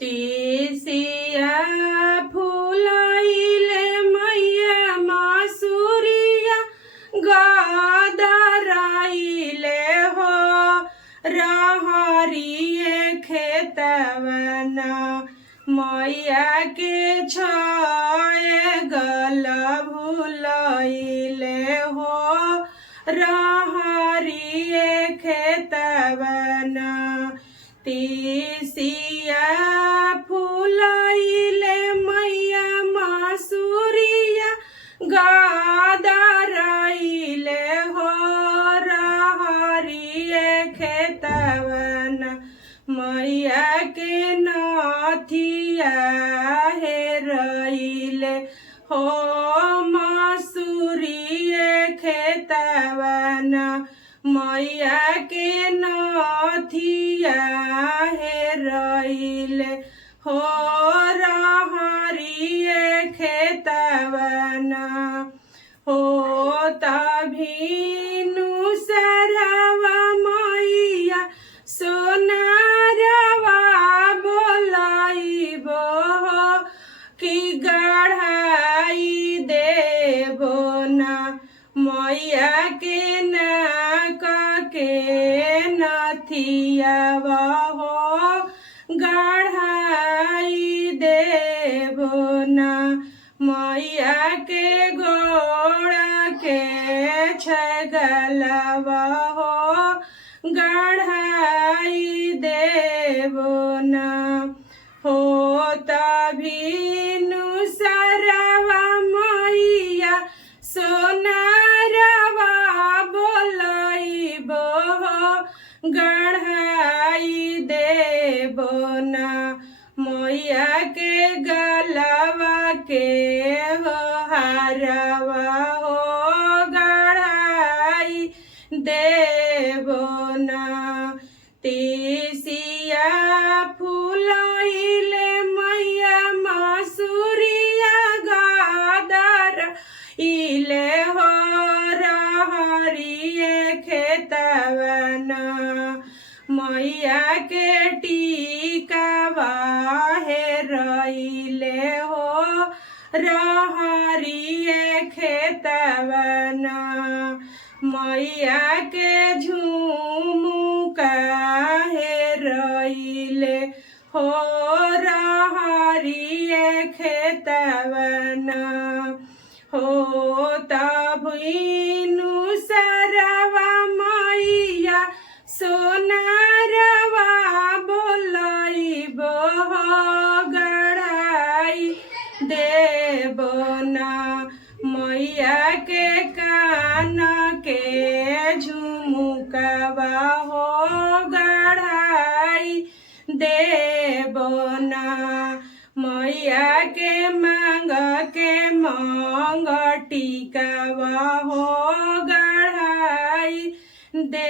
तीसिया फुलाइले मैया मसूरिया गदराइले हो रहरिए खेतवना मैया के छाए गल भुलैले हो रहरिए खेतवना तीसिया फुलाइले मैया मसूरिया गदराइले हो रहरिए खेतवना मैया के नथिया हेरइले हो मसूरिए खेतवना मैया के नथिया हेरइले हो रहरिए खेतवना हो तभिनु सरवा मैया सोनारवा बोलाइबो कि गढ़ाई देबो ना मैया के नाक के नथियावा हो गढ़ाई देबो ना मैया के गोड़ा के छगलवा हो गढ़ाई देबो ना हो तभिनु सरवा मैया सोनारवा बोलाइबो गढ़ाई देबो ना मैया के गलवा के हो हारवा हो गढ़ाई देबो ना तीसिया फुलाइले मैया मसूरिया गदराइले हो रहरिए खेतवना मैया के टीकावा हेरइले हो रहरिए खेतवना मैया के झुमुका हेरइले हो रहरिए खेतवना हो तभिनु सरवा मैया सोनारवा बोलाइबो गढ़ाई देबो ना मैया के कान के झुमुकवा हो गढ़ाई देबो ना मैया के मांग के मांग टिकावा हो गढ़ाई दे